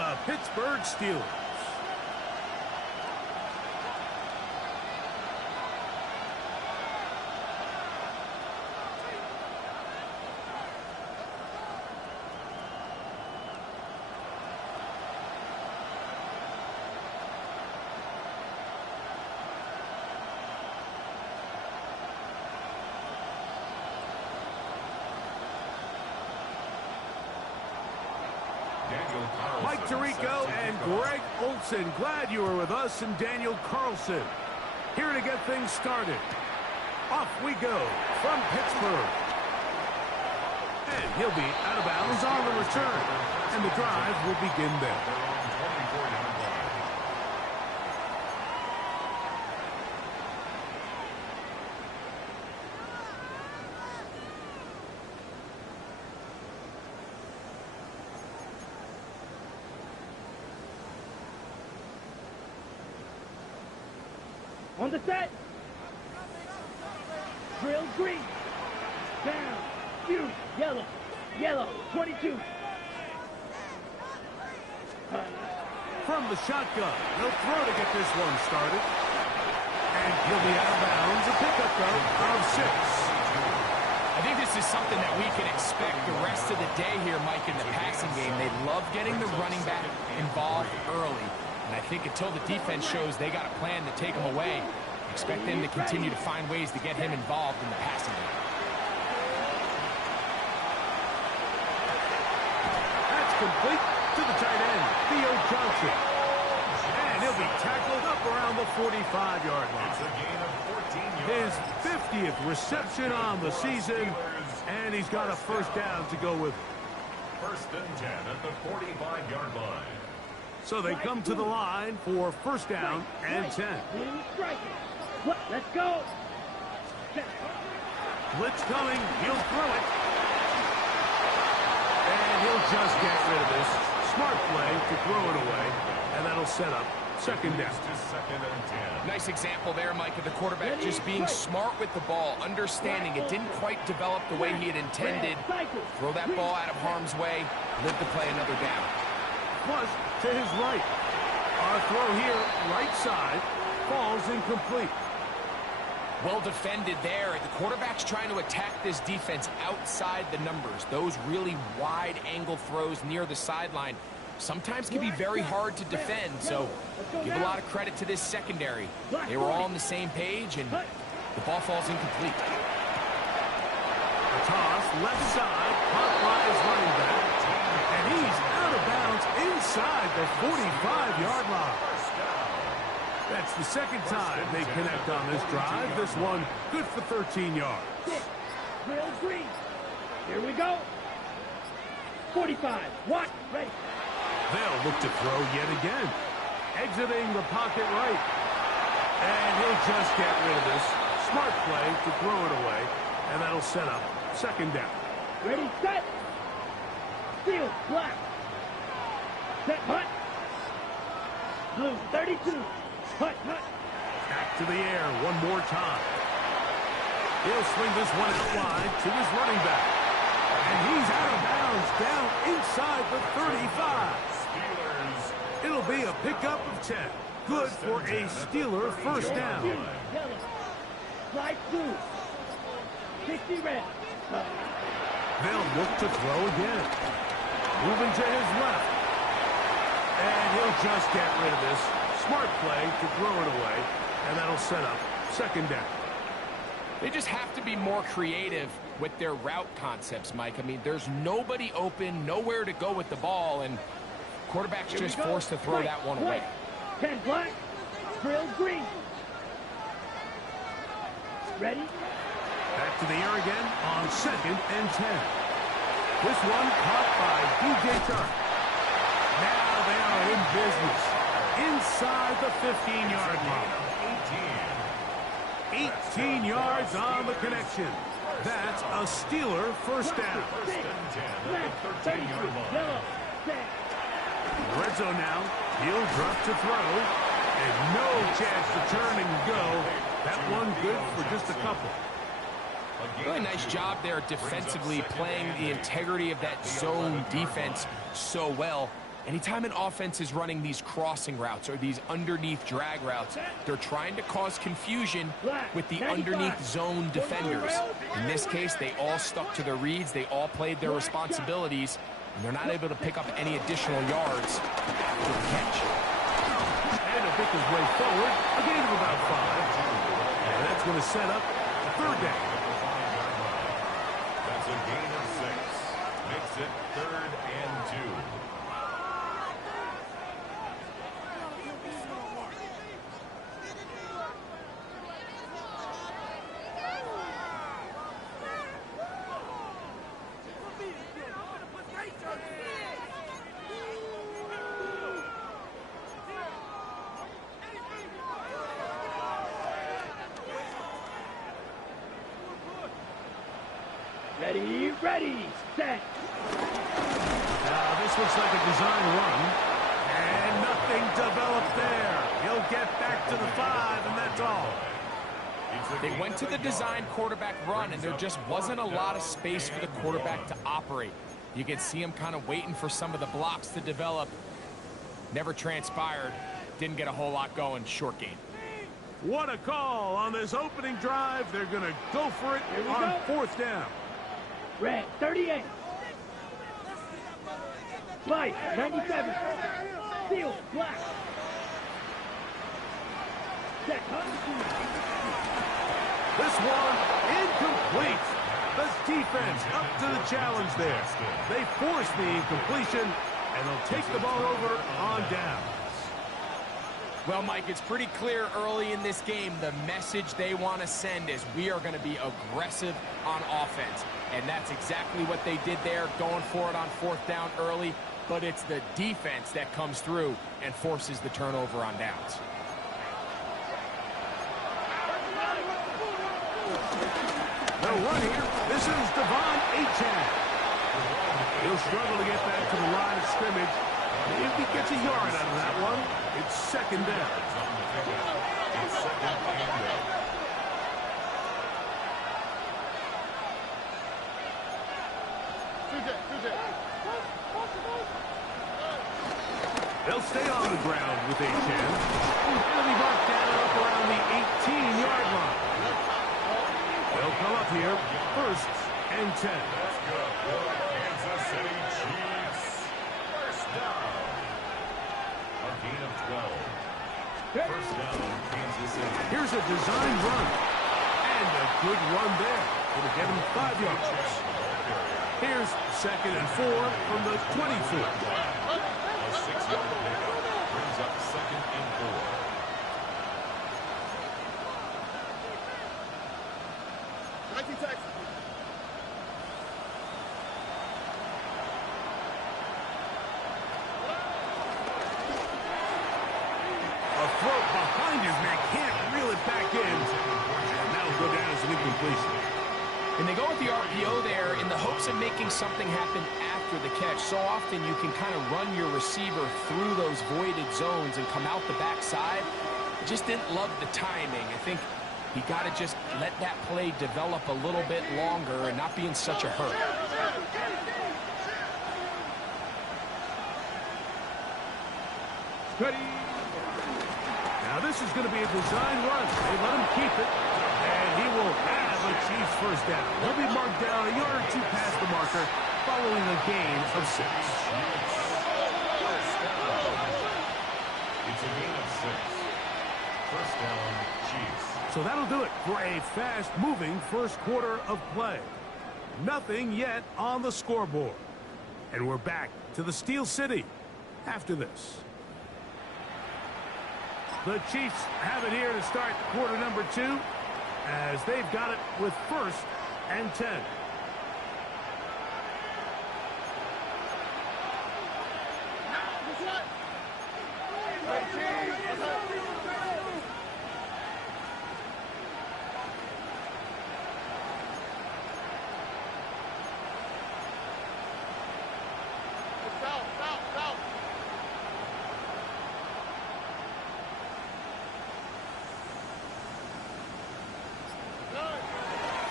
the Pittsburgh Steelers. Mike Tirico and Greg Olson, glad you were with us, and Daniel Carlson here to get things started. Off we go from Pittsburgh. And he'll be out of bounds on the return. And the drive will begin there. On the set. Drill green. Down. Shoot. Yellow. Yellow. 22. From the shotgun. He'll throw to get this one started. And he'll be out of bounds. A pickup, though, of 6. I think this is something that we can expect the rest of the day here, Mike, in the passing game. They love getting the running back involved early. And I think until the defense shows they got a plan to take him away, expect them to continue to find ways to get him involved in the passing game. That's complete to the tight end, Theo Johnson. And he'll be tackled up around the 45-yard line. His 50th reception on the season, and he's got a first down to go with it. First and 10 at the 45-yard line. So they come to the line for first down and 10. Let's go. Blitz coming. He'll throw it. And he'll just get rid of this. Smart play to throw it away. And that'll set up second down. Nice example there, Mike, of the quarterback just being smart with the ball, understanding it didn't quite develop the way he had intended. Throw that ball out of harm's way, live to play another down. Plus, to his right. Our throw here, right side, falls incomplete. Well defended there. The quarterback's trying to attack this defense outside the numbers. Those really wide angle throws near the sideline sometimes can be very hard to defend, so give a lot of credit to this secondary. They were all on the same page, and the ball falls incomplete. A toss, left side, caught by his running back, and he's out of bounds inside the 45-yard line. That's the second time they connect on this drive. This one good for 13 yards. Drill green. Here we go. 45. What? Ready. They'll look to throw yet again. Exiting the pocket right. And he'll just get rid of this. Smart play to throw it away. And that'll set up second down. Ready, set. Field, black. Set, hut. Blue, 32. Hut, hut. Back to the air one more time. He'll swing this one out wide to his running back. And he's out of bounds down inside the 35. It'll be a pickup of 10. Good for a Steeler first down. Yellow. Slide blue. 60 red. They'll look to throw again. Moving to his left. And he'll just get rid of this. Smart play to throw it away. And that'll set up second down. They just have to be more creative with their route concepts, Mike. I mean, there's nobody open, nowhere to go with the ball, and quarterback's just forced to throw that one away. 10 black, drill green. Ready? Back to the air again on second and 10. This one caught by DJ Chark. Now they are in business inside the 15-yard line. 18 yards on the connection. That's a Steeler first down. Red zone now. He'll drop to throw. And no chance to turn and go. That one good for just a couple. Really nice job there defensively, playing the integrity of that zone defense so well. Anytime an offense is running these crossing routes or these underneath drag routes, they're trying to cause confusion with the underneath zone defenders. In this case, they all stuck to their reads, they all played their responsibilities, and they're not able to pick up any additional yards after the catch. And to pick his way forward, a gain of about 5. And that's going to set up a third down. That's a gain of 6. Makes it 3rd and 2. Ready, set. Now this looks like a design run, and nothing developed there. He'll get back to the 5, and that's all. They went to the design quarterback run, and there just wasn't a lot of space for the quarterback to operate. You can see him kind of waiting for some of the blocks to develop. Never transpired. Didn't get a whole lot going. Short gain. What a call on this opening drive. They're going to go for it on 4th down. Red, 38. White, 97. Field, black. Set, This one incomplete. The defense up to the challenge there. They force the incompletion, and they'll take the ball over on down. Well, Mike, it's pretty clear early in this game the message they want to send is we are going to be aggressive on offense. And that's exactly what they did there, going for it on 4th down early. But it's the defense that comes through and forces the turnover on downs. They'll run here. This is Devon Achane. He'll struggle to get back to the line of scrimmage. If he gets a yard out of that one, it's 2nd down. It's 2nd and 8. They'll stay on the ground with Achane. He'll be brought down up around the 18-yard line. They'll come up here, 1st and 10. Let's go. Kansas City Chiefs. 1st down. A gain of 12. 1st down, Kansas City. Here's a design run. And a good run there. Going to get him 5 yards. Here's 2nd and 4 from the 24. A 6-yard pickup brings up 2nd and 4. A throw behind his man, can't reel it back in. And that'll go down as an incompletion. And they go with the RPO there in the hopes of making something happen after the catch. So often you can kind of run your receiver through those voided zones and come out the backside. Just didn't love the timing. I think he got to just let that play develop a little bit longer and not be in such a hurry. Ready. Now this is going to be a design run. They let him keep it. And he will have a Chiefs 1st down. He'll be marked down a yard or 2 past the marker following a gain of 6. It's a gain of 6. 1st down, Chiefs. So that'll do it for a fast-moving 1st quarter of play. Nothing yet on the scoreboard. And we're back to the Steel City after this. The Chiefs have it here to start quarter number 2, as they've got it with 1st and 10.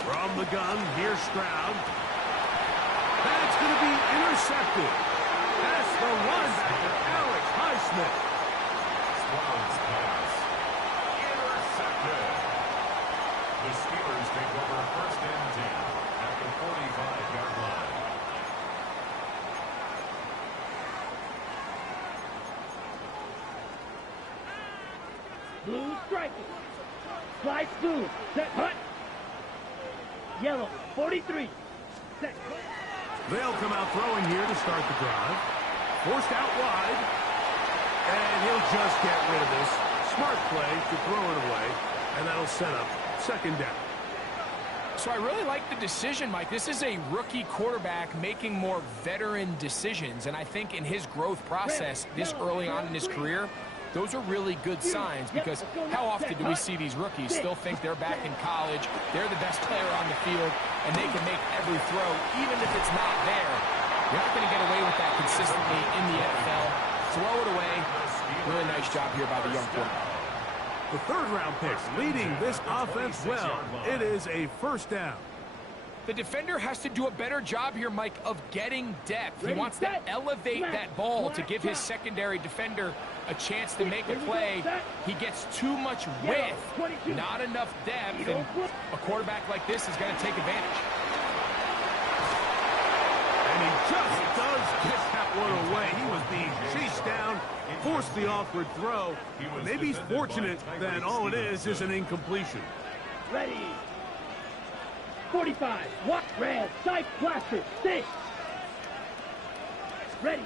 From the gun, here's Stroud. That's going to be intercepted. That's the linebacker Blue striking. Slide blue. Set hunt. Yellow 43. Set hunt. They'll come out throwing here to start the drive. Forced out wide. And he'll just get rid of this. Smart play to throw it away. And that'll set up second down. So I really like the decision, Mike. This is a rookie quarterback making more veteran decisions. And I think in his growth process this early on in his career, those are really good signs, because how often do we see these rookies still think they're back in college, they're the best player on the field, and they can make every throw, even if it's not there. You're not going to get away with that consistently in the NFL. Throw it away. Really nice job here by the young quarterback. The third-round pick leading this offense well. It is a first down. The defender has to do a better job here, Mike, of getting depth. He wants to elevate that ball to give his secondary defender a chance to make a play. He gets too much width, not enough depth, and a quarterback like this is going to take advantage. And he just does get that one away. He was being chased down, forced the awkward throw. Maybe he's fortunate that all it is an incompletion. Ready. 45. What? Red. Side blaster. Stay. Ready.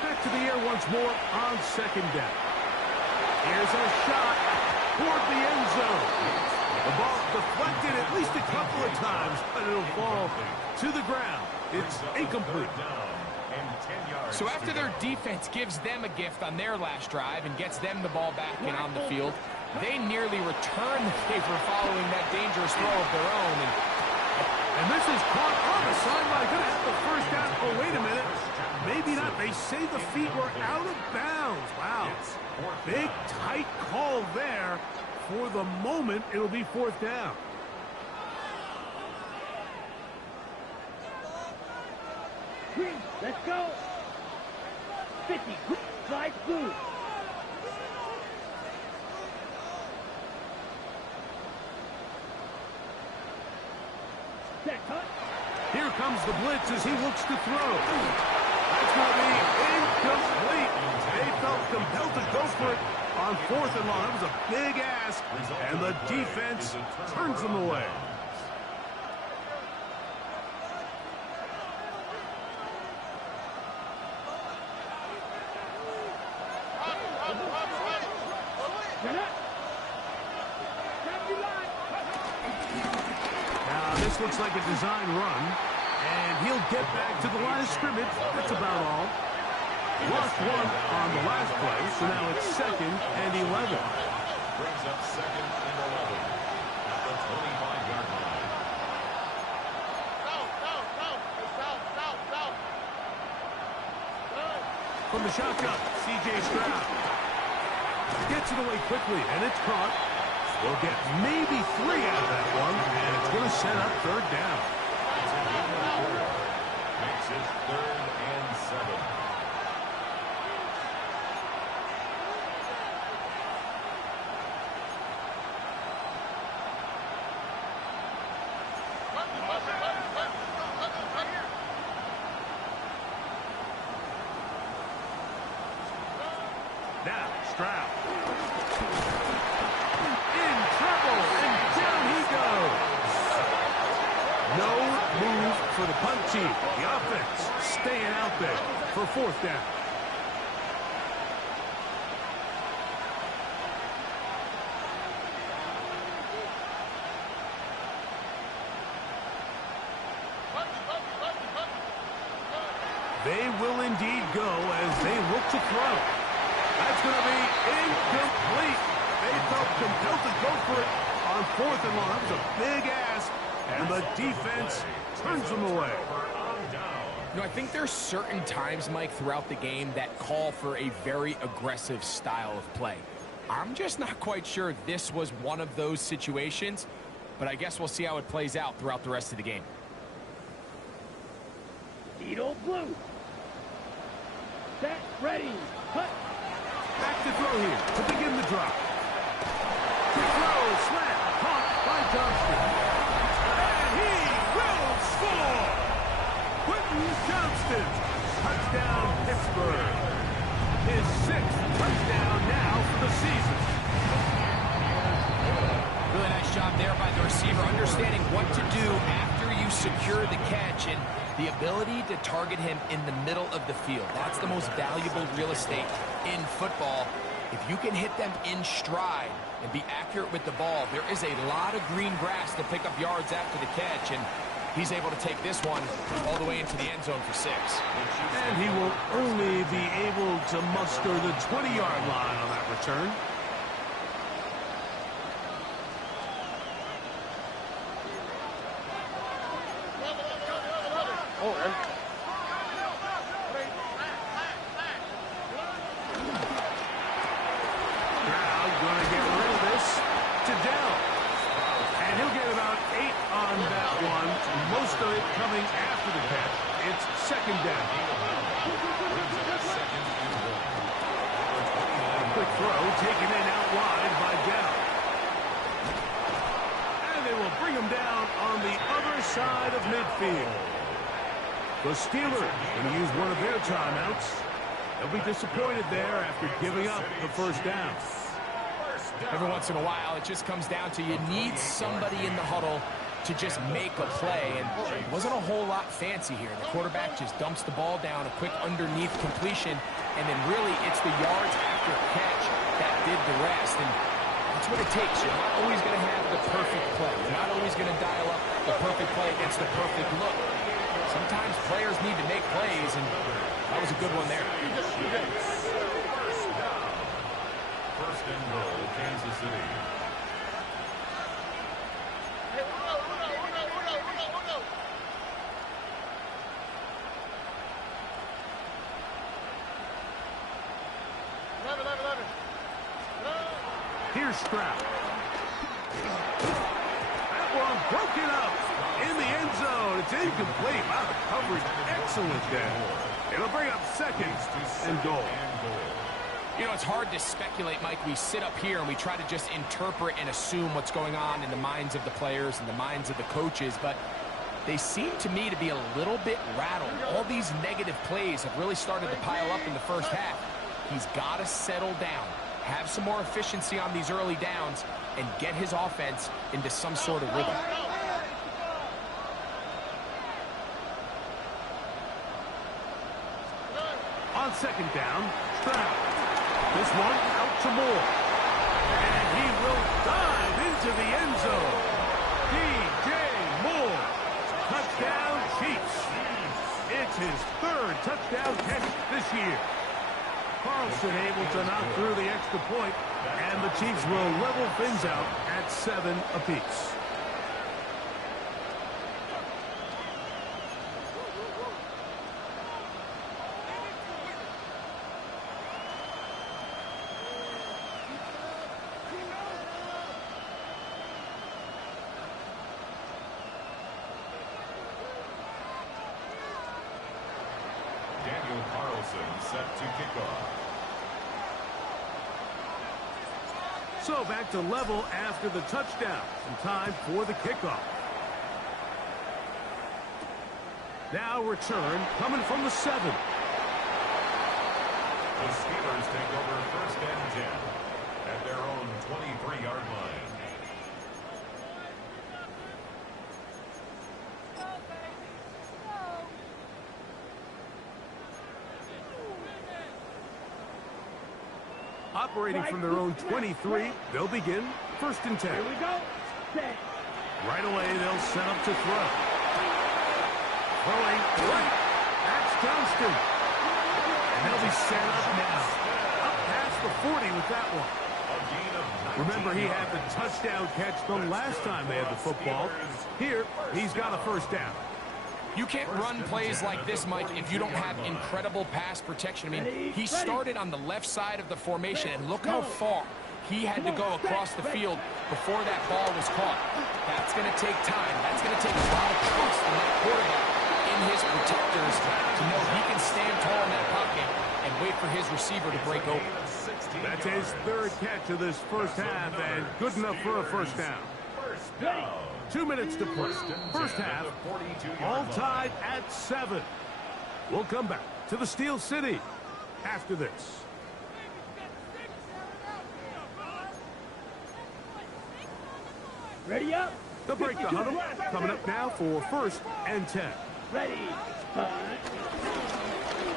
Back to the air once more on second down. Here's a shot toward the end zone. The ball deflected at least a couple of times, but it'll fall to the ground. It's incomplete. So after their defense gives them a gift on their last drive and gets them the ball back and on the field, they nearly return the favor following that dangerous throw of their own. And this is caught on the sideline. Going to have the first down. Oh, wait a minute. Maybe not. They say the feet were out of bounds. Wow. Big, tight call there. For the moment, it'll be fourth down. Green. Let's go. 50. Slide blue. Here comes the blitz as he looks to throw. That's going to be incomplete. They felt compelled to go for it on fourth and long. That was a big ask, and the defense turns them away. This looks like a design run, and he'll get back to the line of scrimmage. That's about all. Lost one on the last play, so now it's second and 11. Brings up second and 11 at the 25-yard line. From the shotgun, C.J. Stroud gets it away quickly, and it's caught. We'll get maybe 3 out of that one, and it's going to set up third down. Makes it 3rd and 7. Now, Stroud. In trouble, and down he goes. No move for the punt team. The offense staying out there for fourth down. They will indeed go as they look to throw. That's going to be incomplete. They felt compelled to go for it on fourth and long. That was a big ask, and the defense turns them away. You know, I think there's certain times, Mike, throughout the game that call for a very aggressive style of play. I'm just not quite sure this was one of those situations, but I guess we'll see how it plays out throughout the rest of the game. Needle blue. Set, ready, cut. Back to throw here to begin the drop. To throw, slant, caught by Johnston. And he will score! Quentin Johnston, touchdown Pittsburgh. his 6th touchdown now for the season. Really nice job there by the receiver, understanding what to do after you secure the catch and the ability to target him in the middle of the field. That's the most valuable real estate in football. If you can hit them in stride and be accurate with the ball, there is a lot of green grass to pick up yards after the catch, and he's able to take this one all the way into the end zone for 6. And he will only be able to muster the 20-yard line on that return. Coming after the catch, it's 2nd down. Quick throw taken in out wide by Dell. And they will bring him down on the other side of midfield. The Steelers going to use one of their timeouts. They'll be disappointed there after giving up the 1st down. Every once in a while, it just comes down to you need somebody in the huddle to just make a play, and it wasn't a whole lot fancy here. The quarterback just dumps the ball down, a quick underneath completion, and then really it's the yards after catch that did the rest, and that's what it takes. You're not always going to have the perfect play. You're not always going to dial up the perfect play against the perfect look. Sometimes players need to make plays, and that was a good one there. First and goal, Kansas City. Here's Stroud. That one broken up in the end zone. It's incomplete. Wow, the coverage excellent there. It'll bring up 2nd and goal. You know, it's hard to speculate, Mike. We sit up here and we try to just interpret and assume what's going on in the minds of the players and the minds of the coaches, but they seem to me to be a little bit rattled. All these negative plays have really started to pile up in the 1st half. He's got to settle down, have some more efficiency on these early downs, and get his offense into some sort of rhythm. On 2nd down, Stroud. This one out to Moore. And he will dive into the end zone. DJ Moore. Touchdown, Chiefs. It's his 3rd touchdown catch this year. Carlson able to knock through the extra point, and the Chiefs will level things out at 7 apiece. Set to kick off. So back to level after the touchdown, and time for the kickoff. Now return coming from the 7. The Steelers take over 1st and 10 at their own 23-yard line. Operating from their own 23, they'll begin 1st and 10. Here we go. Set. Right away, they'll set up to throw. Throwing right. That's Johnston. And they'll be set up now. Up past the 40 with that one. Remember, he had the touchdown catch the last time they had the football. Here, he's got a 1st down. You can't run plays like this, Mike, if you don't have incredible pass protection. I mean, he started on the left side of the formation, and look how far he had to go across the field before that ball was caught. That's going to take time. That's going to take a lot of trust in that quarterback, in his protectors, to know he can stand tall in that pocket and wait for his receiver to break open. That's his 3rd catch of this 1st half, and good enough for a 1st down. 2 minutes to play. 1st half, all tied at 7. We'll come back to the Steel City after this. Ready up. They'll break the 52 huddle. blaster. Coming up now for 1st and 10. Ready. Punt.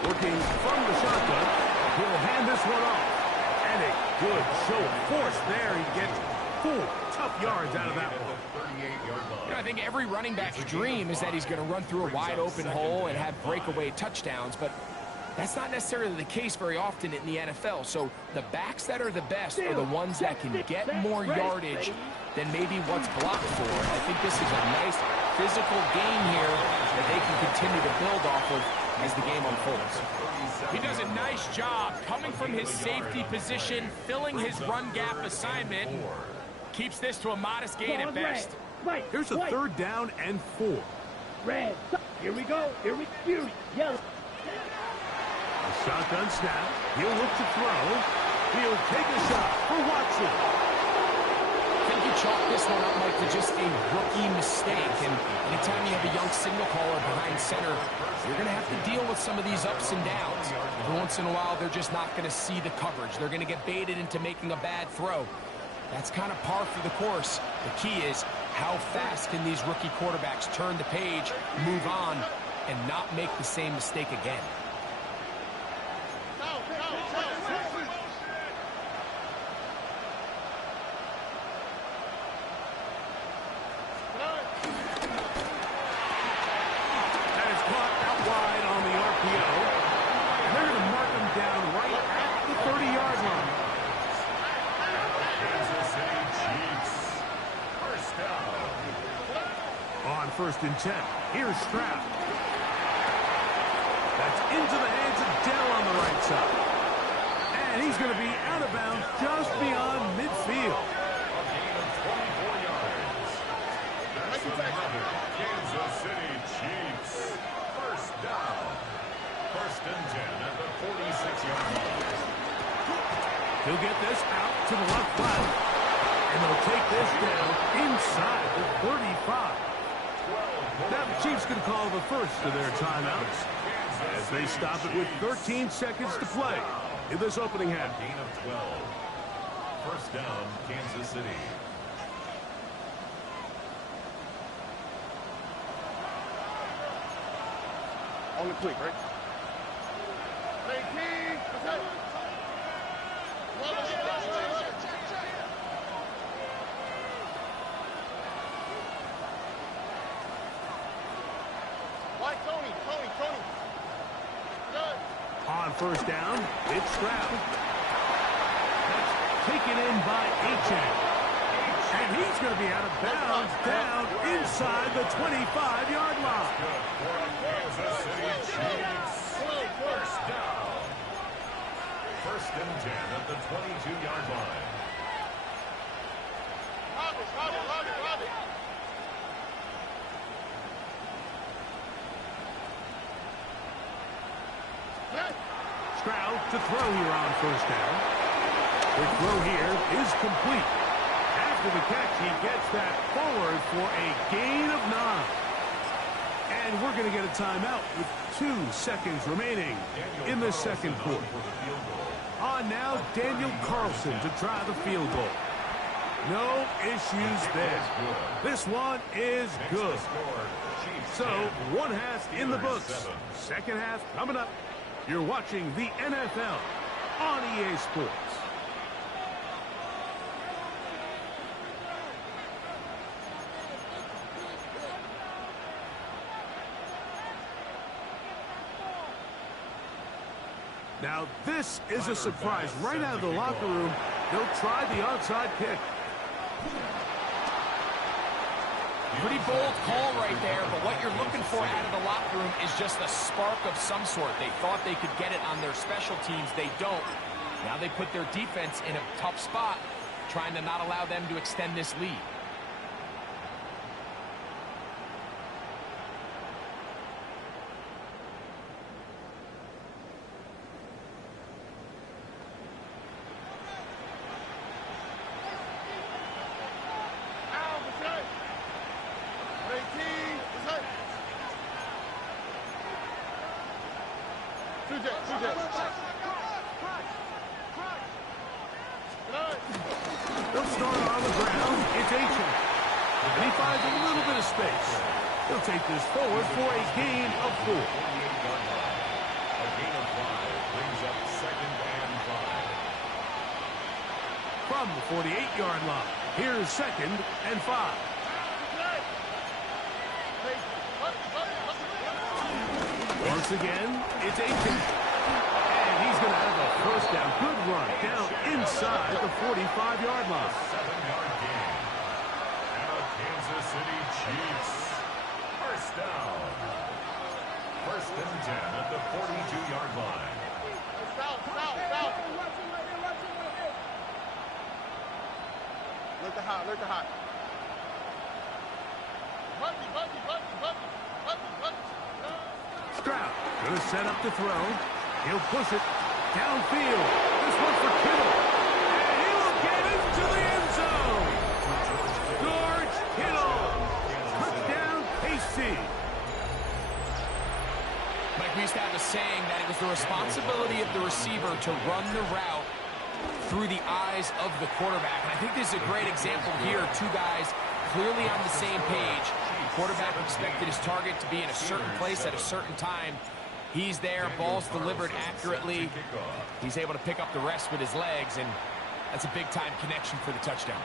Working from the shotgun. He'll hand this one off. And a good show of force there. He gets 4 tough yards out of that one. You know, I think every running back's dream is that he's going to run through a wide open hole and have breakaway touchdowns, but that's not necessarily the case very often in the NFL. So the backs that are the best are the ones that can get more yardage than maybe what's blocked for. I think this is a nice physical game here that they can continue to build off of as the game unfolds. He does a nice job coming from his safety position, filling his run gap assignment. Keeps this to a modest gain at best. Right. Here's a 3rd down and 4. Red. Here we go. Here we go. Yellow. A shotgun snap. He'll look to throw. He'll take a shot for Watson. I think you chalk this one up, Mike, to just a rookie mistake. And anytime you have a young signal caller behind center, you're going to have to deal with some of these ups and downs. Every once in a while, they're just not going to see the coverage. They're going to get baited into making a bad throw. That's kind of par for the course. The key is how fast can these rookie quarterbacks turn the page, move on, and not make the same mistake again. That is caught out wide on the RPO. And they're going to mark him down right at the 30-yard line. Kansas City Chiefs. First down. On 1st and 10, here's Stroud. That's into the hands of Dell on the right side. And he's going to be out of bounds just beyond midfield. A gain of 24 yards. That's another Kansas City Chiefs. First down. 1st and 10 at the 46-yard line. He'll get this out to the left flat. And they'll take this down inside the 35. Now the Chiefs can call the first of their timeouts as they stop it with 13 seconds to play in this opening half. Gain of 12. First down, Kansas City. On the quick, right? On 1st down, it's Stroud. That's taken in by Achane. And he's going to be out of bounds down inside the 25-yard line. Kansas City Chiefs. First down. 1st and 10 at the 22-yard line. Stroud to throw here on 1st down. The throw here is complete. After the catch, he gets that forward for a gain of 9. And we're going to get a timeout with 2 seconds remaining in the 2nd quarter. On now, Daniel Carlson to try the field goal. No issues there. This one is good. So, 1 half in the books. 2nd half coming up. You're watching the NFL on EA Sports. Now, this is a surprise. Right out of the locker room, they'll try the onside kick. Pretty bold call right there, but what you're looking for out of the locker room is just a spark of some sort. They thought they could get it on their special teams. They don't. Now they put their defense in a tough spot, trying to not allow them to extend this lead. They'll start on the ground. It's Achane. And he finds a little bit of space. He'll take this forward for a gain of 4. A gain of 5 brings up 2nd and 5. From the 48-yard line, here's 2nd and 5. Once again, it's Aiken. And he's going to have a first down. Good run down inside the 45-yard line. 7-yard gain. And the Kansas City Chiefs. First down. 1st and 10 at the 42-yard line. Look the hot, look the hot. Stroud going to set up to throw. He'll push it downfield. This one for Kittle. And he will get into the end zone. George Kittle. Touchdown, KC. Mike, we used to have a saying that it was the responsibility of the receiver to run the route through the eyes of the quarterback. And I think this is a great example here. Two guys clearly on the same page. Quarterback expected his target to be in a certain place at a certain time. He's there, ball's delivered accurately. He's able to pick up the rest with his legs, and that's a big-time connection for the touchdown.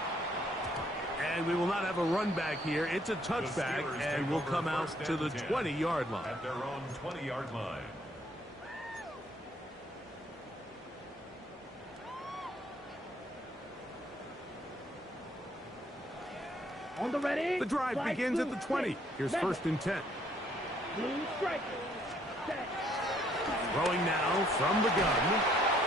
And we will not have a run back here. It's a touchback, and we'll come out to the 20-yard line. At their own 20-yard line. On the ready. The drive Flag begins at blue, the 20. Here's Madden. 1st and 10. Blue striker. Set. Throwing now from the gun.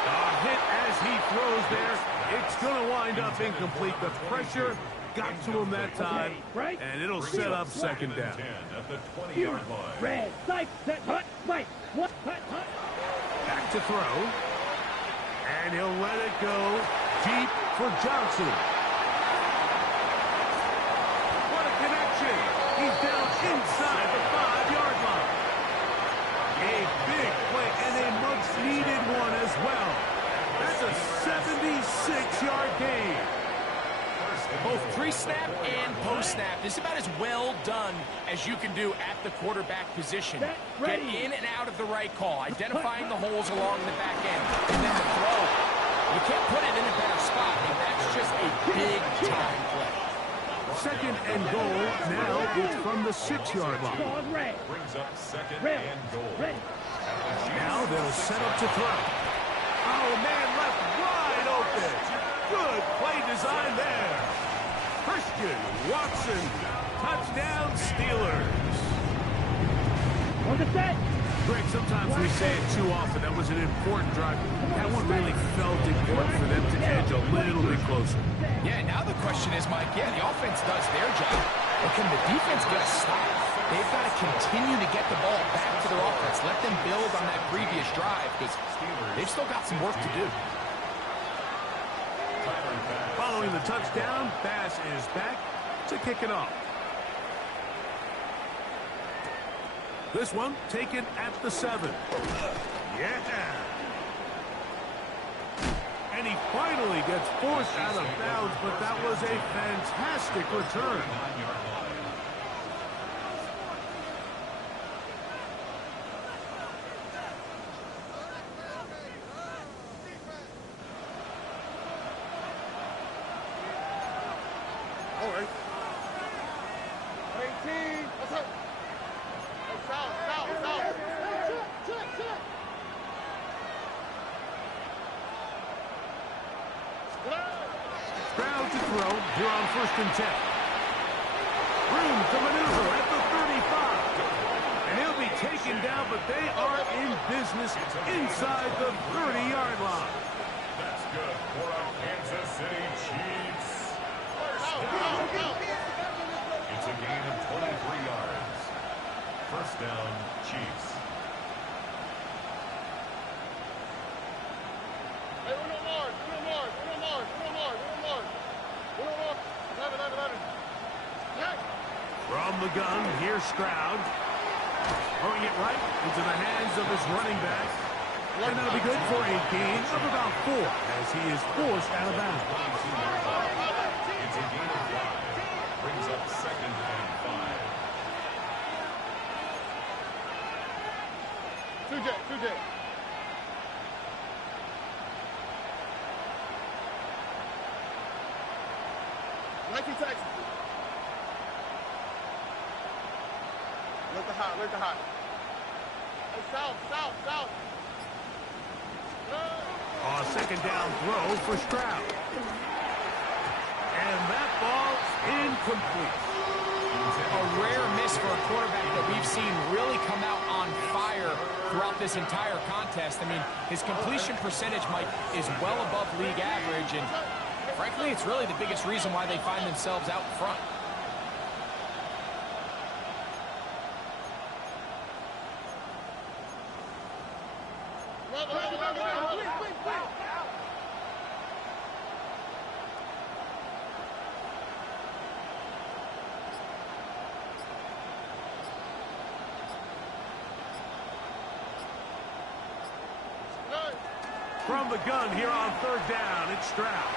A hit as he throws there. It's going to wind up incomplete. The pressure got to him that time, Right. and it'll set up 2nd down. 10 at the 20-yard line. Red. Sight. Set. Hut. Fight. What? Hut. Hut. Back to throw. And he'll let it go deep for Johnson. What a connection. He's down inside the 5-yard line. A big play and a much-needed one as well. That's a 76-yard gain. Both pre-snap and post-snap. This is about as well done as you can do at the quarterback position. Get in and out of the right call, identifying the holes along the back end, and then the throw. You can't put it in a better spot, and that's just a big-time play. 2nd and goal. Now it's from the 6-yard line. On red. Brings up 2nd Red. and goal. Red. Now they'll set up to throw. Oh, man, left wide open. Good play design there. Christian Watson. Touchdown, Steelers. On the set. Greg, sometimes we say it too often. That was an important drive. That one really felt important for them to edge a little bit closer. Yeah, now the question is, Mike, the offense does their job, but can the defense get a stop? They've got to continue to get the ball back to their offense. Let them build on that previous drive, because they've still got some work to do. Following the touchdown, Bass is back to kick it off. This one taken at the 7. Yeah. And he finally gets forced out of bounds, but that was a fantastic return. All right. 18. Let's go. South. Stroud to throw here on 1st and 10. Room to maneuver at the 35. And he'll be taken down, but they are in business inside the 30-yard line. That's good for our Kansas City Chiefs. First down. It's a gain of 23 yards. First down, Chiefs. Hey, uno more. 11. Yeah. From the gun, here's Stroud. Throwing it right into the hands of his running back. And that'll be good for a gain of about 4 as he is forced out of bounds. It's a gain of 5. Brings up second and 5. 2J. Nike Texas. Look the hot. Hey, south. Second down throw for Stroud. And that ball's incomplete. A rare miss for a quarterback that we've seen really come out on fire throughout this entire contest. I mean, his completion percentage, Mike, is well above league average, and frankly, it's really the biggest reason why they find themselves out in front. From the gun here on third down, it's Stroud.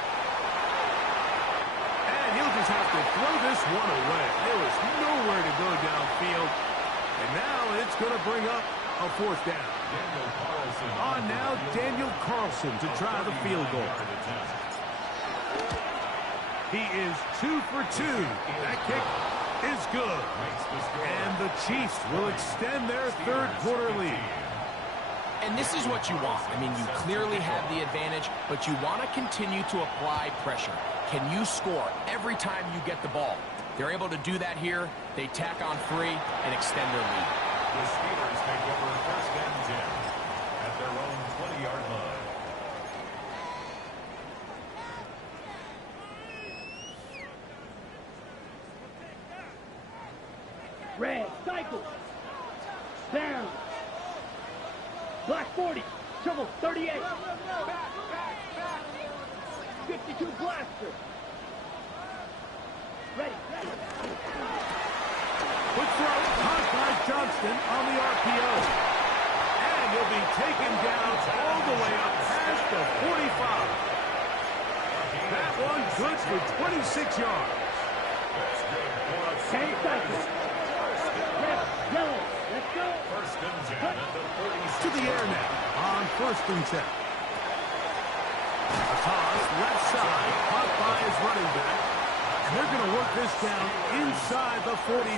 And he'll just have to throw this one away. There was nowhere to go downfield. And now it's going to bring up a fourth down. On now, Daniel Carlson to try the field goal. He is 2 for 2. That kick is good. And the Chiefs will extend their third quarter lead. And this is what you want. I mean, you clearly have the advantage, but you want to continue to apply pressure. Can you score every time you get the ball? They're able to do that here. They tack on 3 and extend their lead. The Steelers take over first and 10 at their own 20-yard line. Red, cycle. Down. Black 40. Trouble 38. 52 blaster. Ready. Quick throw, caught by Johnston on the RPO. And he'll be taken down all the way up past the 45. That one good for 26 yards. Tank cycle. Red, yellow. Let's go. First and 10 at the 46. To the air now on first and 10. A toss left side, caught by his running back. And they're going to work this down inside the 45.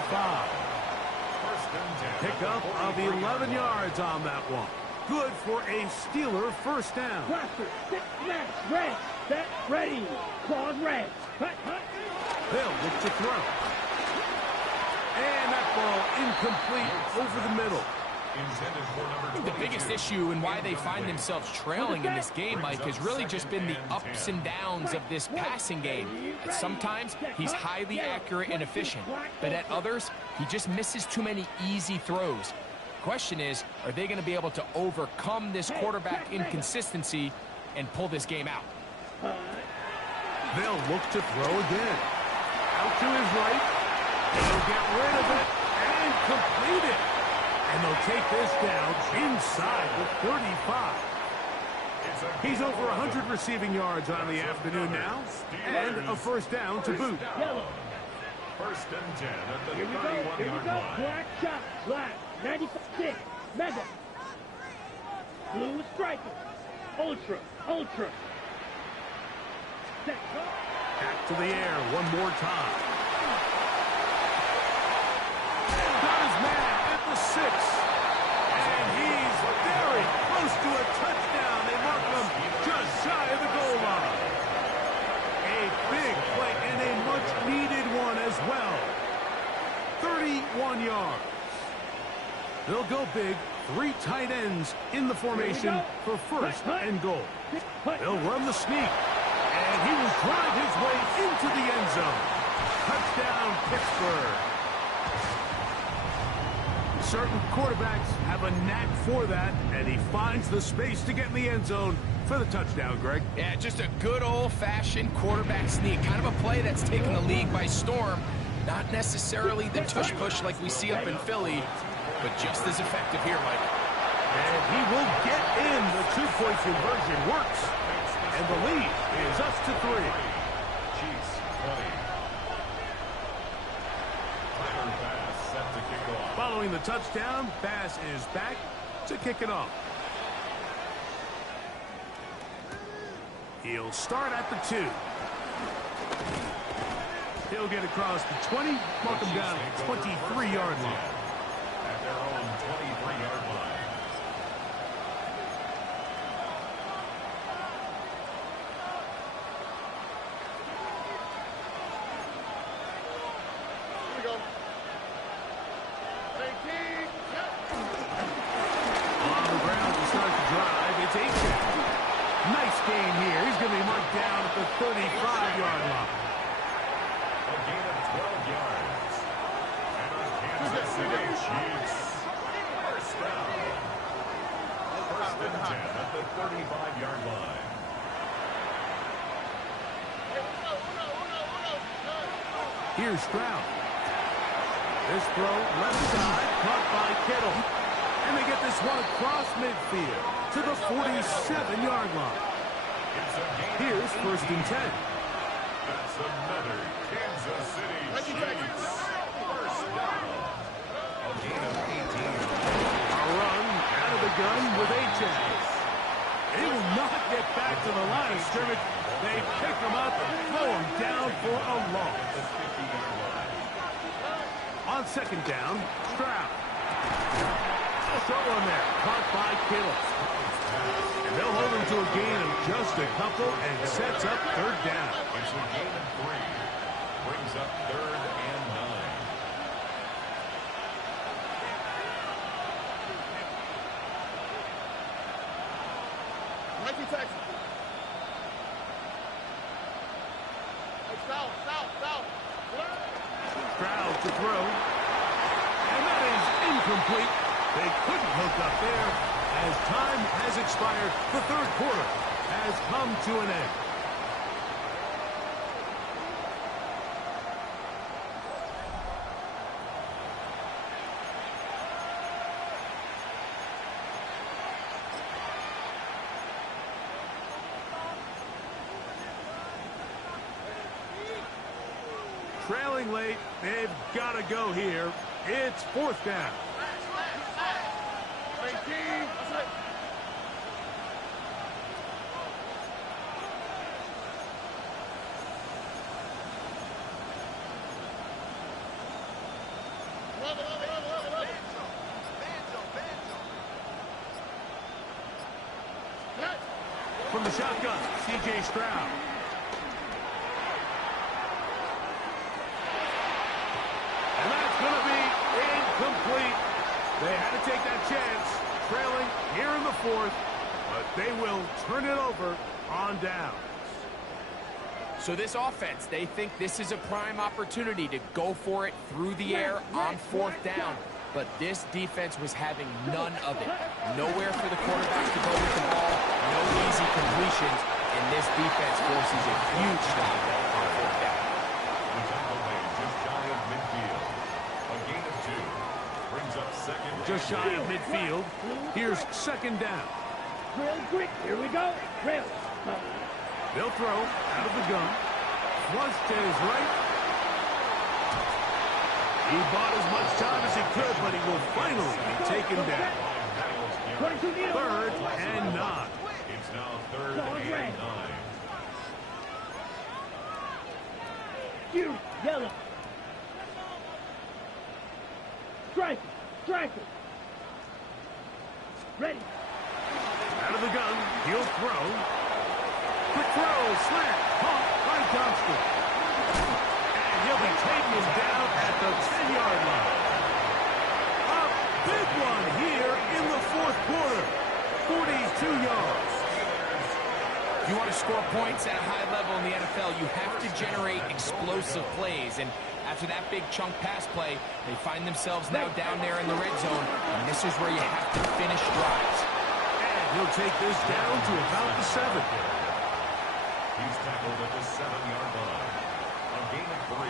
First and 10. Pickup of 11 yards on that one. Good for a Steeler first down. Blaster, 6 match, red, set, ready. Claws red. Hut. They'll look to throw. And that ball incomplete over the middle. Intended for number The biggest issue and why they find themselves trailing in this game, Mike, has really just been the ups and downs of this passing game. At sometimes, he's highly accurate and efficient, but at others, he just misses too many easy throws. Question is, are they going to be able to overcome this quarterback inconsistency and pull this game out? They'll look to throw again. Out to his right. They'll get rid of it and complete it. And they'll take this down inside the 35. He's over 100 receiving yards on the afternoon now. And a first down to boot. Yellow. First and 10 at the Here we go. 31-yard line. Black shot. Black. 96. Mega. Blue striker. Ultra. Set. Back to the air one more time. Got his man at the 6. And he's very close to a touchdown. They mark him just shy of the goal line. A big play and a much-needed one as well. 31 yards. They'll go big. 3 tight ends in the formation for first and goal. They'll run the sneak. And he will drive his way into the end zone. Touchdown, Pittsburgh. Certain quarterbacks have a knack for that, and he finds the space to get in the end zone for the touchdown, Greg. Yeah, just a good old-fashioned quarterback sneak. Kind of a play that's taken the league by storm. Not necessarily the tush-push like we see up in Philly, but just as effective here, Mike. And he will get in. The two-point conversion works. And the lead is up to 3. Chiefs 20. set to kick off. Following the touchdown, Bass is back to kick it off. He'll start at the 2. He'll get across the 20, mark him down at the 23-yard line. At their own 23-yard line. Here we go. 18. On the ground to start the drive, it's Aiken. Nice gain here. He's going to be marked down at the 35-yard line. A gain of 12 yards. And the Kansas City Chiefs. First down. First and 10 at the 35-yard line. Here's Stroud. This throw left side, caught by Kittle. And they get this one across midfield to the 47-yard line. It's a gain. Here's first and 10. That's another Kansas City Chiefs. First down. A gain of 18. A run out of the gun with H.S. He will not get back to the line of scrimmage. They pick him up and throw him down for a loss. On second down, Stroud. Short one there, caught by Kittle. And they'll hold him to a gain of just a couple and sets up third down. It's a gain of 3. Brings up third and 9. Nike Texas. Hey, south. Stroud to throw. And that is incomplete. They couldn't hook up there as time has expired. The third quarter has come to an end. Trailing late, they've got to go here. It's fourth down. 18. That's it. Love it. From the shotgun, C.J. Stroud. And that's going to be incomplete. They had to take that chance, trailing here in the fourth, but they will turn it over on down. So this offense, they think this is a prime opportunity to go for it through the air on fourth down. But this defense was having none of it. Nowhere for the quarterback to go with the ball, no easy completions, and this defense forces a huge stop on fourth down. The tackle made just shy of midfield. A gain of 2. Brings up second. Just shy of midfield. Here's second down. Real quick. Here we go. Real. They'll throw out of the gun. Flush to his right. He bought as much time as he could, but he will finally be taken down. Third and 9. It's now third and 9. Fury. Yellow. Striker. Ready. Out of the gun, he'll throw. Quick throw, slant, caught by Johnston. And he'll be taken down at the 10-yard line. A big one here in the fourth quarter. 42 yards. If you want to score points at a high level in the NFL, you have to generate explosive plays. And after that big chunk pass play, they find themselves now down there in the red zone. And this is where you have to finish drives. And he'll take this down to about the 7. He's tackled at the 7-yard line. A gain of 3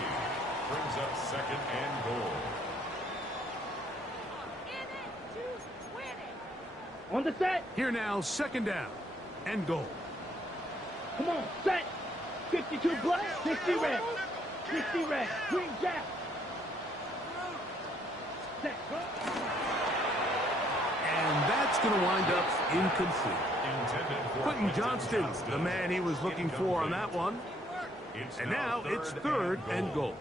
brings up second and goal. On the set. Here now, second down and goal. Come on, set. 52 black, 60 red. 60 red. Green jack. set, go. And that's going to wind up incomplete. Quentin Johnston, the man he was looking for on that one. And now it's third and goal.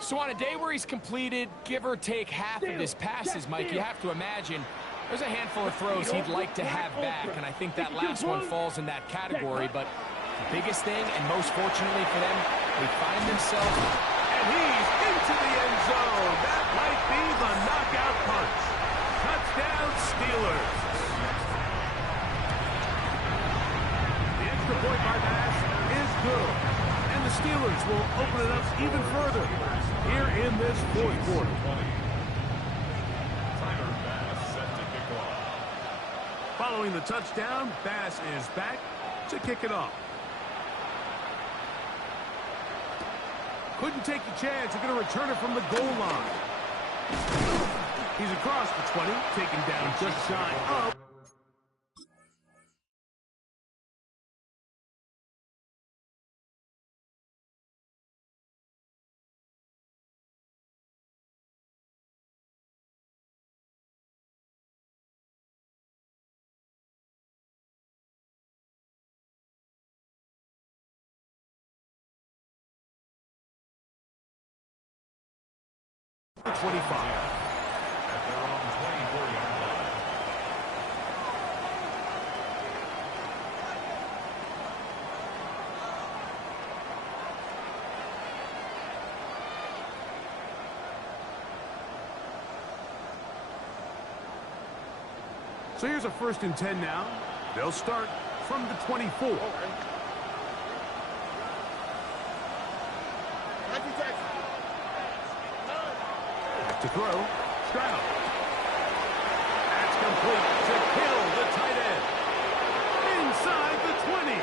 So on a day where he's completed, give or take half of his passes, Mike, you have to imagine there's a handful of throws he'd like to have back, and I think that last one falls in that category. But the biggest thing, and most fortunately for them, they find themselves... And he's into the end zone. That might be the knockout punch. Touchdown, Steelers. The extra point by Bass is good. And the Steelers will open it up even further here in this fourth quarter. Following the touchdown, Bass is back to kick it off. Couldn't take the chance. They're going to return it from the goal line. He's across the 20, taken down just shy of. The 25. At their own 24-yard line. So here's a 1st and 10 now. They'll start from the 24. To throw, Stroud. That's complete to Hill, the tight end. Inside the 20.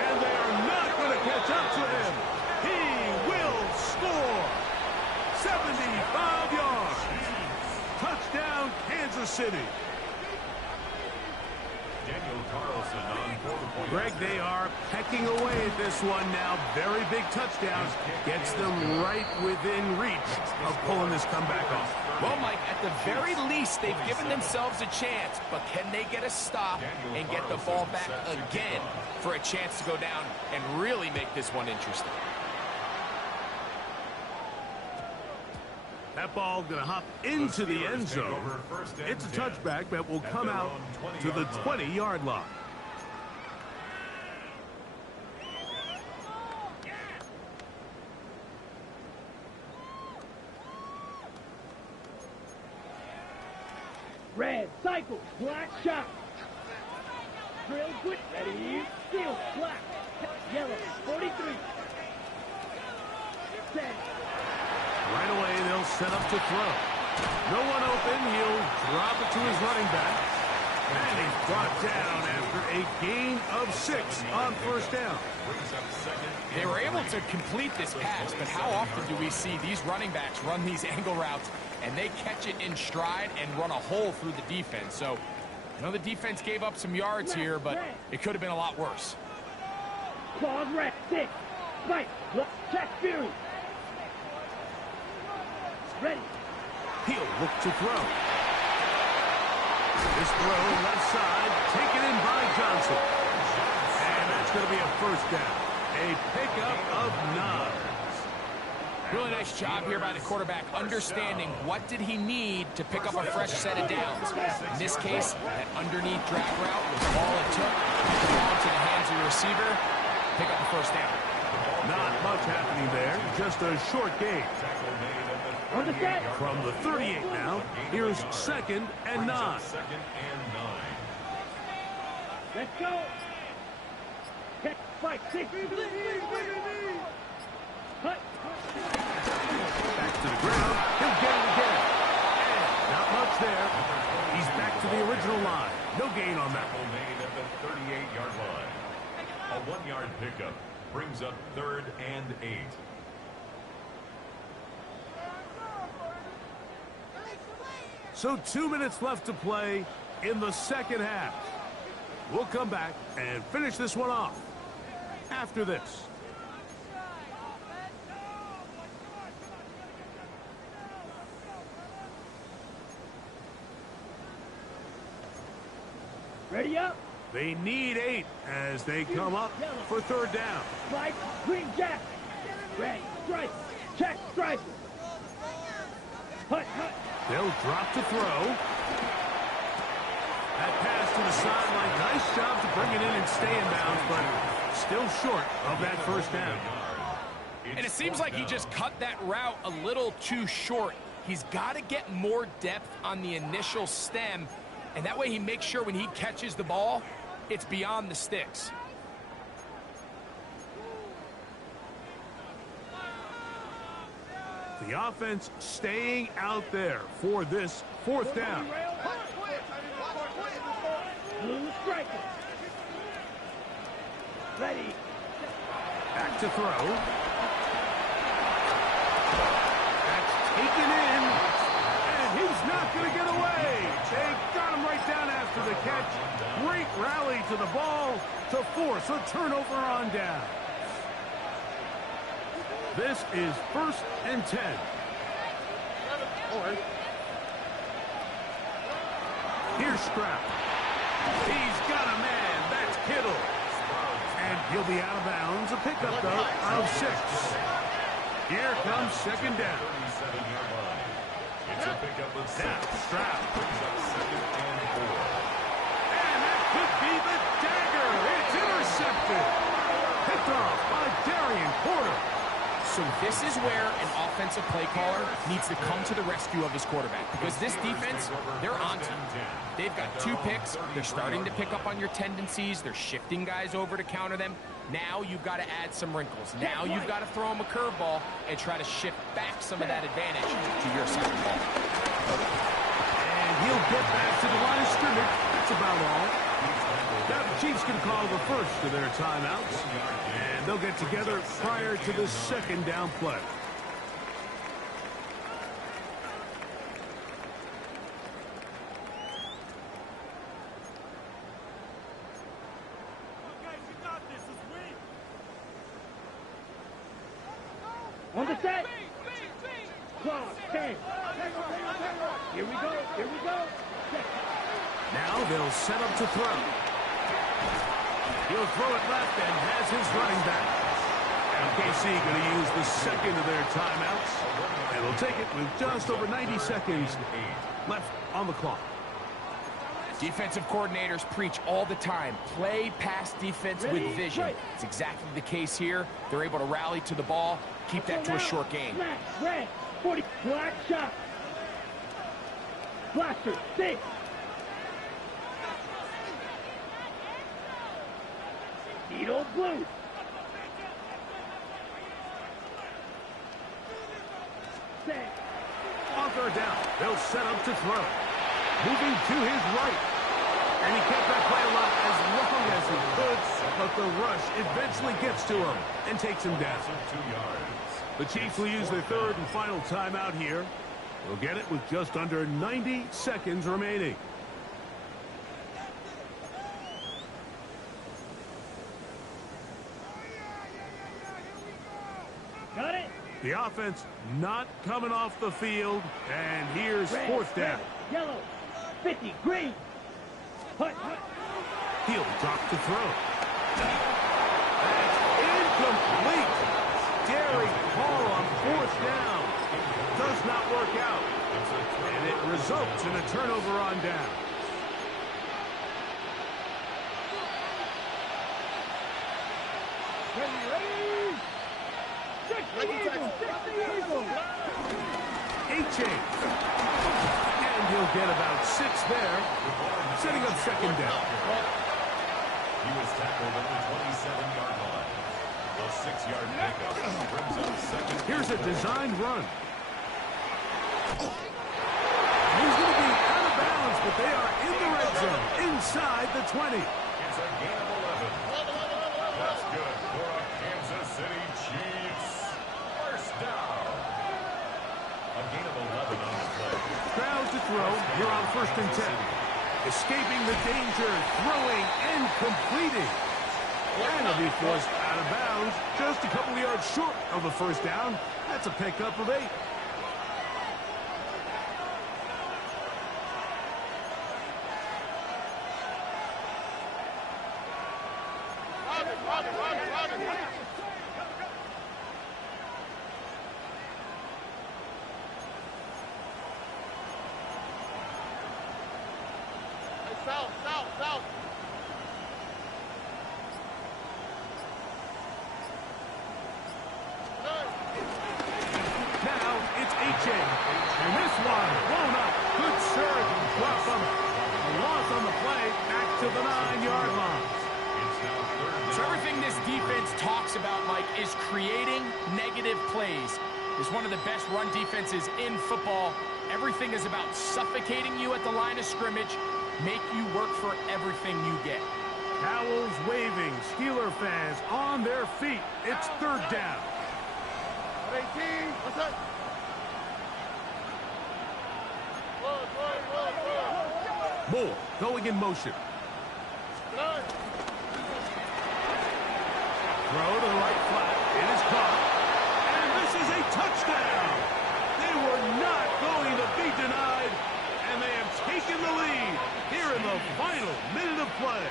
And they are not going to catch up to him. He will score. 75 yards. Touchdown, Kansas City. Daniel Carlson on 4 points. Greg, they are pecking away at this one now. Very big touchdowns. Gets them right within reach of pulling this comeback off. Well, Mike, at the very least, they've given themselves a chance, but can they get a stop and get the ball back again for a chance to go down and really make this one interesting? That ball going to hop into the end zone. It's a touchback that will come out to the 20-yard line. Red, cycle, black shot. Drill, quick, ready, steal, black. Yellow, 43. Set. Right away, they'll set up to throw. No one open. He'll drop it to his running back. And he's brought down after a gain of 6 on 1st down. They were able to complete this pass, but how often do we see these running backs run these angle routes and they catch it in stride and run a hole through the defense? So, I know the defense gave up some yards here, but it could have been a lot worse. Claws, red, 6. Right, left, check, Fury. Ready. He'll look to throw. This throw left side, taken in by Johnson. And that's going to be a 1st down. A pickup of 9. Really nice job here by the quarterback, understanding what did he need to pick up a fresh set of downs. In this case, that underneath drag route was all it took. Put the ball into the hands of your receiver, pick up a 1st down. Not much happening there, just a short gain. On the set. From the 38 now, here's 2nd and 9. Let's go. Check, 5, 6. Cut. Back to the ground. He'll get it again. And not much there. He's back to the original line. No gain on that. Made at the 38-yard line. A 1-yard pickup brings up 3rd and 8. So 2 minutes left to play in the 2nd half. We'll come back and finish this one off after this. Ready up. They need 8 as they come up for third down. Spike, green jack. Red, stripe. Check, stripe. Hut, hut. They'll drop to throw. That pass to the sideline. Nice job to bring it in and stay in bounds, but still short of that first down. And it seems like he just cut that route a little too short. He's got to get more depth on the initial stem, and that way he makes sure when he catches the ball, it's beyond the sticks. The offense staying out there for this fourth down. Blue striker. Ready. Back to throw. That's taken in, and he's not going to get away. They got him right down after the catch. Great rally to the ball to force a turnover on down. This is 1st and 10. Here's Stroud. He's got a man. That's Kittle. And he'll be out of bounds. A pickup, though, of 6. Here comes second down. It's a pickup of 6. Now, Stroud. Second and 4. And that could be the dagger. It's intercepted. Picked off by Darian Porter. So this is where an offensive play caller needs to come to the rescue of his quarterback, because this defense, they're on to him. They've got 2 picks. They're starting to pick up on your tendencies. They're shifting guys over to counter them. Now you've got to add some wrinkles. Now you've got to throw him a curveball and try to shift back some of that advantage to your side of the ball. And he'll get back to the line of scrimmage. That's about all. Now the Chiefs can call the first of their timeouts, and they'll get together prior to the second down play. On the set. Clock, 10. Here we go. Here we go. Now they'll set up to throw. He'll throw it left and has his running back. And KC going to use the second of their timeouts. And they'll take it with just over 90 seconds left on the clock. Defensive coordinators preach all the time, play pass defense with vision. It's exactly the case here. They're able to rally to the ball, keep that to a short game. Smash, red, 40, black shot. Blaster, 6. Needle blue. Set. On third down, they'll set up to throw. Moving to his right. And he kept that play alive as long as he could, but the rush eventually gets to him and takes him down. 2 yards. The Chiefs will use their third and final timeout here. They'll get it with just under 90 seconds remaining. Got it. The offense not coming off the field, and here's Red, fourth down. red, yellow, 50, green. Hut, hut. He'll drop to throw. That's incomplete. Daring call on fourth down. Does not work out. And it results in a turnover on down. Ready, ready. Check the eagle, check the eagle. H.A. And he'll get about 6 there, setting up second down. He was tackled at the 27-yard line. A 6-yard pickup brings up second. Here's a designed run. He's going to be out of bounds, but they are in the red zone, inside the 20. It's a gain of 11. That's good for a Kansas City Chiefs. First down. A gain of 11 on the play. Crowd to throw. You're on 1st and 10. Escaping the danger, throwing and completing. And he'll be forced out of bounds, just a couple of yards short of the first down. That's a pickup of 8. South, south, south. Now it's H.A. And this one blown up. Good serve. Drop him. A loss on the play. Back to the 9-yard line. So everything this defense talks about, Mike, is creating negative plays. It's one of the best run defenses in football. Everything is about suffocating you at the line of scrimmage, make you work for everything you get. Towels waving. Steeler fans on their feet. It's third down. 18. What's up? Moore going in motion. Throw to the right flat. It is caught. And this is a touchdown. They were not going to be denied. And they have taken the lead here in the final minute of play.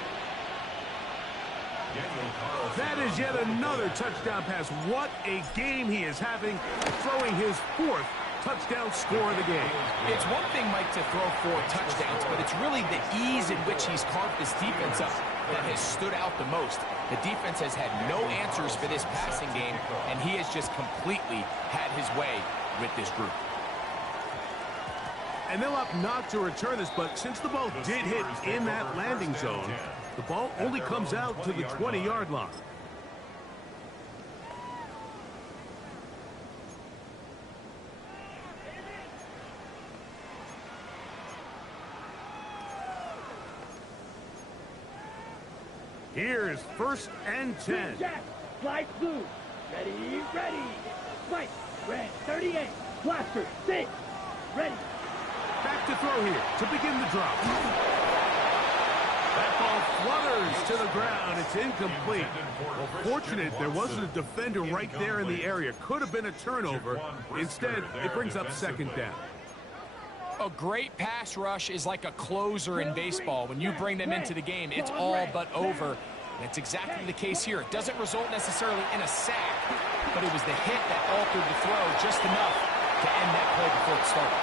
That is yet another touchdown pass. What a game he is having, throwing his 4th touchdown score of the game. It's one thing, Mike, to throw 4 touchdowns, but it's really the ease in which he's carved this defense up that has stood out the most. The defense has had no answers for this passing game, and he has just completely had his way with this group. And they'll opt not to return this, but since the ball did hit in that landing zone, the ball only comes out to the 20-yard line. Here's 1st and 10. Jack, slide blue. Ready, ready. Swipe, red, 38. Blaster, 6. Ready. Back to throw here to begin the drop. That ball flutters to the ground. It's incomplete. Well, fortunate there wasn't a defender right there in the area. Could have been a turnover. Instead, it brings up 2nd down. A great pass rush is like a closer in baseball. When you bring them into the game, it's all but over. And it's exactly the case here. It doesn't result necessarily in a sack, but it was the hit that altered the throw just enough to end that play before it started.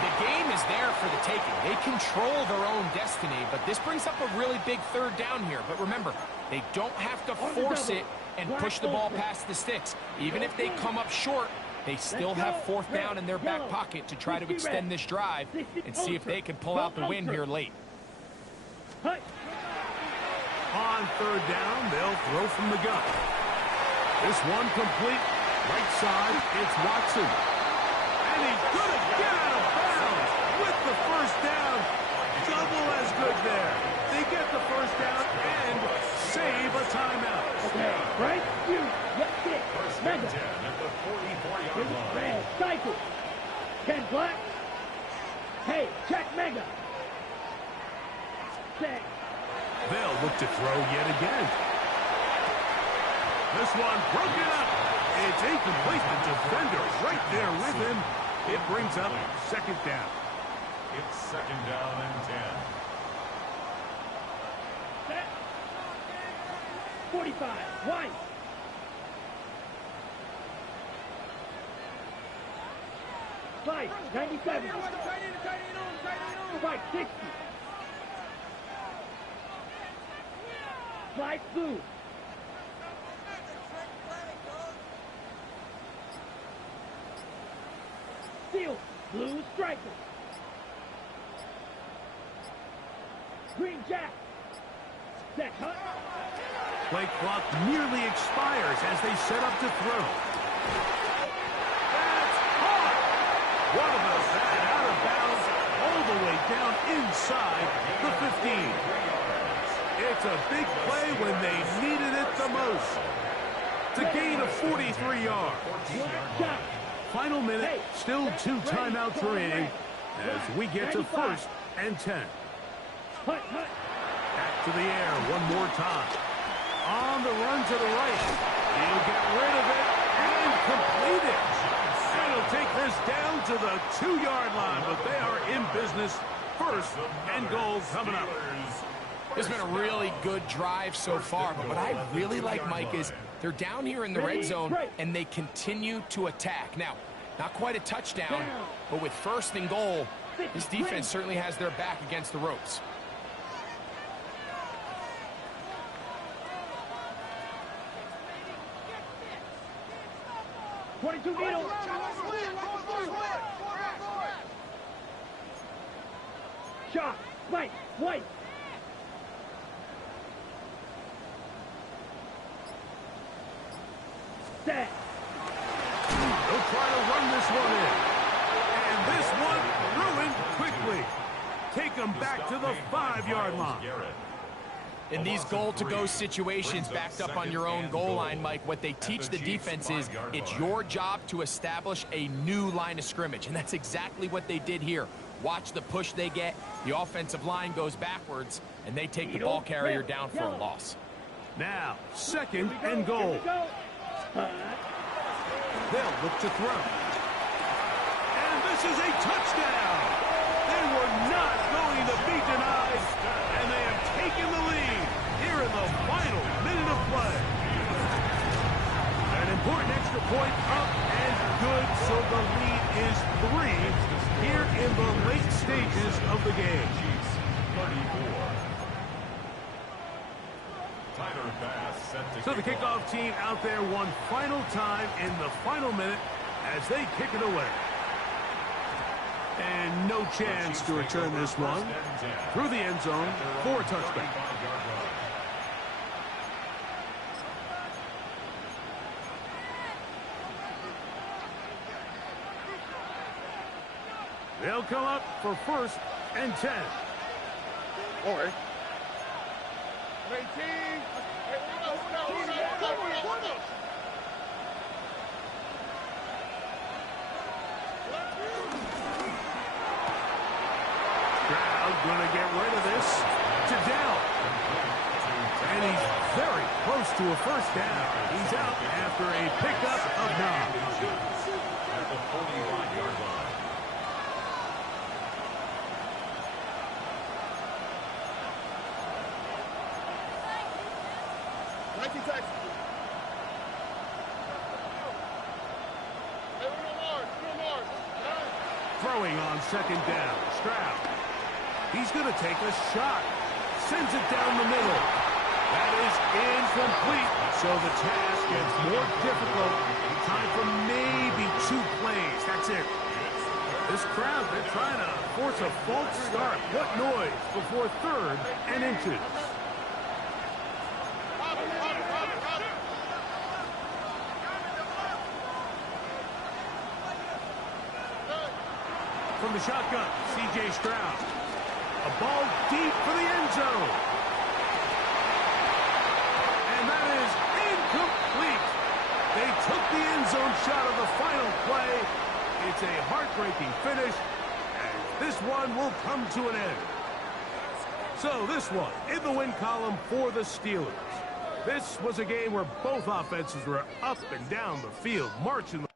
The game is there for the taking. They control their own destiny, but this brings up a really big 3rd down here. But remember, they don't have to force it and push the ball past the sticks. Even if they come up short, they still have 4th down in their back pocket to try to extend this drive and see if they can pull out the win here late. On 3rd down, they'll throw from the gun. This one complete. Right side, it's Watson. And he's going to get out of bounds with the 1st down. Double as good there. They get the 1st down and save a timeout. Okay, right, you, yes, 6. Mega. Red, cycle. 10 black. Hey, check Mega. 6. They'll look to throw yet again. This one broken up. It's incomplete. The defender right there with him. It brings up 2nd down. It's 2nd down and 10. Set. 45. White. Fight, 97. Fight, 60. Slide blue. Steel, blue striker. Green Jack. Set cut. Play clock nearly expires as they set up to throw. That's hard. One of those out of bounds all the way down inside the 15. It's a big play when they needed it the most. It's a gain of 43 yards. Final minute, still 2 timeouts remaining as we get to 1st and 10. Back to the air one more time. On the run to the right. He'll get rid of it and complete it. And he'll take this down to the 2-yard line, but they are in business. 1st and goal coming up. This has been a really good drive so far, but what I really like, Mike, is they're down here in the red zone, and they continue to attack. Now, not quite a touchdown, but with 1st and goal, this defense certainly has their back against the ropes. Shot, right, white. Set. They'll try to run this one in. And this one ruined quickly. Take them back to the 5-yard line. In these goal-to-go situations backed up on your own goal line, Mike, what they teach the defense is it's your job to establish a new line of scrimmage, and that's exactly what they did here. Watch the push they get. The offensive line goes backwards, and they take the ball carrier down for a loss. Now, 2nd and goal. They'll look to throw. And this is a touchdown. They were not going to be denied, and they have taken the lead here in the final minute of play. An important extra point up and good, so the lead is 3 here in the late stages of the game. 34. So the kickoff team out there one final time in the final minute as they kick it away. And no chance to return this one through the end zone for a touchback. They'll come up for 1st and 10. All right. 18. Stroud going to get rid of this to Dell. And he's very close to a 1st down. He's out after a pickup of 9. At the 45-yard line. Throwing on 2nd down. Stroud. He's going to take a shot. Sends it down the middle. That is incomplete. So the task gets more difficult. Time for maybe 2 plays. That's it. This crowd, they're trying to force a false start. What noise before 3rd and inches. From the shotgun, C.J. Stroud. A ball deep for the end zone. And that is incomplete. They took the end zone shot of the final play. It's a heartbreaking finish, and this one will come to an end. So this one in the win column for the Steelers. This was a game where both offenses were up and down the field, marching.